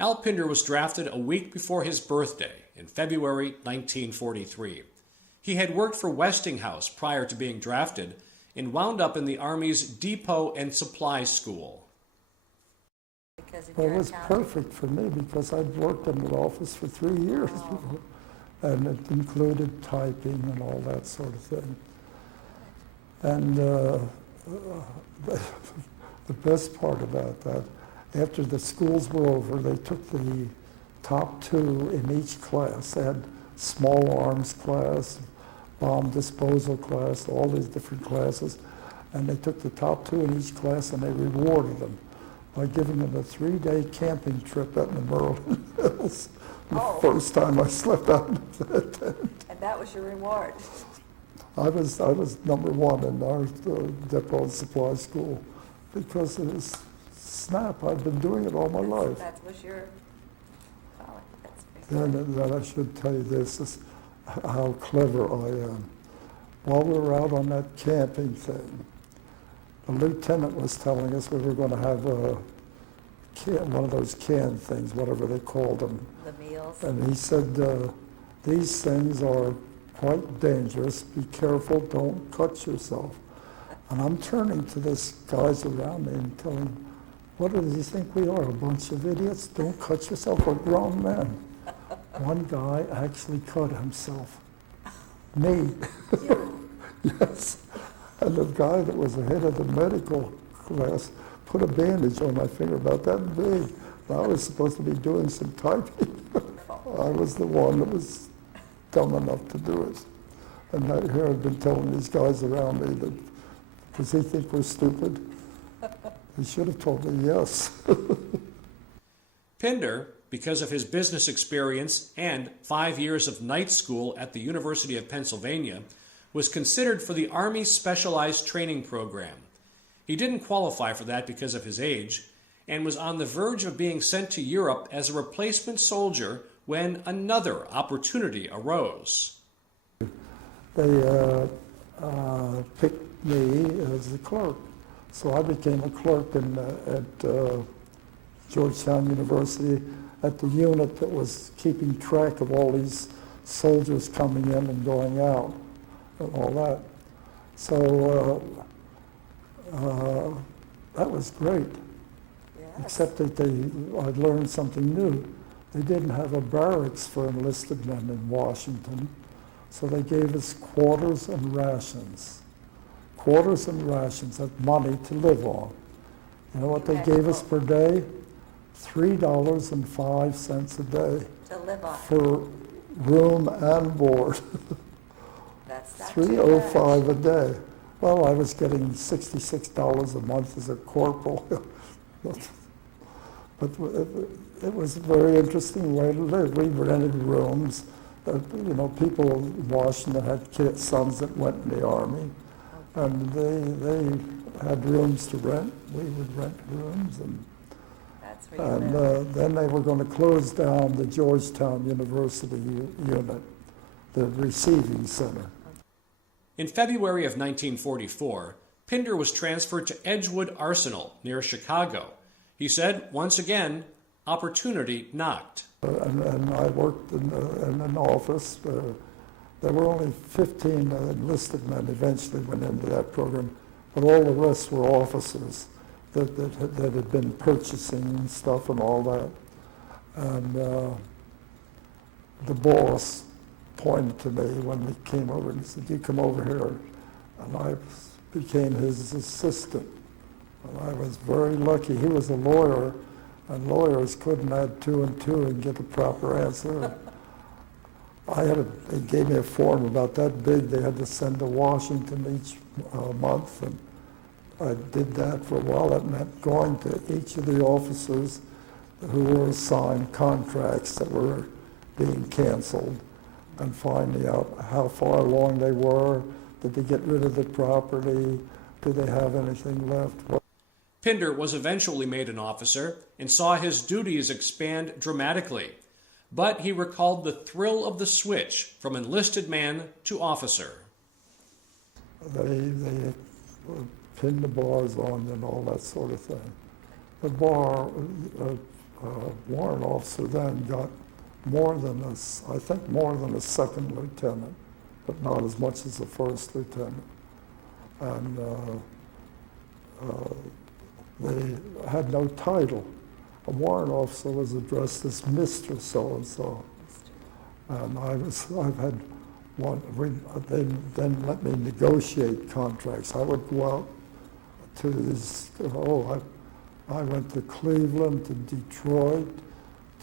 Al Pinder was drafted a week before his birthday in February 1943. He had worked for Westinghouse prior to being drafted and wound up in the Army's Depot and Supply School. Well, it was perfect for me because I'd worked in the office for 3 years before, and it included typing and all that sort of thing. And the best part about that, after the schools were over, they took the top 2 in each class. They had small arms class, bomb disposal class, all these different classes, and they took the top 2 in each class and they rewarded them by giving them a 3-day camping trip out in the Maryland Hills. The first time I slept out of that tent. And that was your reward? I was number 1 in our Depot and Supply School because it was snap. I've been doing it all my life. That was your, Then I should tell you this is how clever I am. While we were out on that camping thing, the lieutenant was telling us we were going to have one of those canned things, whatever they called them. the meals. And he said, these things are quite dangerous. Be careful, don't cut yourself. And I'm turning to this guys around me and telling them, what do you think we are, a bunch of idiots? Don't cut yourself, we're grown men. One guy actually cut himself. Me. Yes. And the guy that was the head of the medical class put a bandage on my finger about that big. And I was supposed to be doing some typing. I was the one that was dumb enough to do it. And here I've been telling these guys around me that, does he think we're stupid? He should have told me yes. Pinder, because of his business experience and 5 years of night school at the University of Pennsylvania, was considered for the Army Specialized Training Program. He didn't qualify for that because of his age, and was on the verge of being sent to Europe as a replacement soldier when another opportunity arose. They picked me as the clerk. So I became a clerk at Georgetown University at the unit that was keeping track of all these soldiers coming in and going out and all that. So that was great. Yes. Except that I learned something new. They didn't have a barracks for enlisted men in Washington, so they gave us quarters and rations. Quarters and rations, that money to live on. You know what they gave us per day? $3.05 a day. To live on. For room and board. That's not $3.05 a day. Well, I was getting $66 a month as a corporal. But it was a very interesting way to live. We rented rooms. You know, people in Washington had sons that went in the Army. And they had rooms to rent. We would rent rooms. That's where you live. Then they were going to close down the Georgetown University unit, the receiving center. In February of 1944, Pinder was transferred to Edgewood Arsenal near Chicago. He said, once again, opportunity knocked. And I worked in an office. There were only 15 enlisted men eventually went into that program, but all the rest were officers that had been purchasing stuff and all that. And the boss pointed to me when we came over and he said, you come over here. And I became his assistant. And I was very lucky. He was a lawyer, and lawyers couldn't add 2 and 2 and get a proper answer. They gave me a form about that big they had to send to Washington each month, and I did that for a while. That meant going to each of the officers who were assigned contracts that were being canceled and finding out how far along they were, did they get rid of the property, did they have anything left. Pinder was eventually made an officer and saw his duties expand dramatically. But he recalled the thrill of the switch from enlisted man to officer. They pinned the bars on and all that sort of thing. The bar warrant officer then got more than I think more than a second lieutenant, but not as much as a first lieutenant. And they had no title. A warrant officer was addressed as Mr. So-and-so. And I've had one, they then let me negotiate contracts. I would go out to these, I went to Cleveland, to Detroit,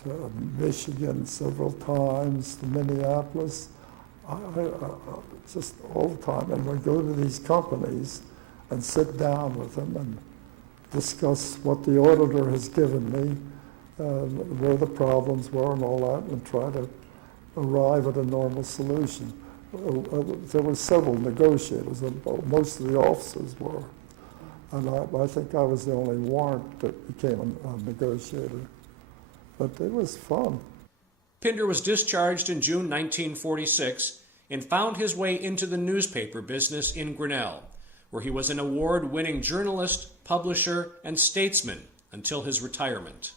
to Michigan several times, to Minneapolis, just all the time. And would go to these companies and sit down with them and discuss what the auditor has given me, where the problems were and all that, and try to arrive at a normal solution. There were several negotiators, and most of the officers were. And I think I was the only warrant that became a negotiator. But it was fun. Pinder was discharged in June 1946 and found his way into the newspaper business in Grinnell, where he was an award-winning journalist, publisher, and statesman until his retirement.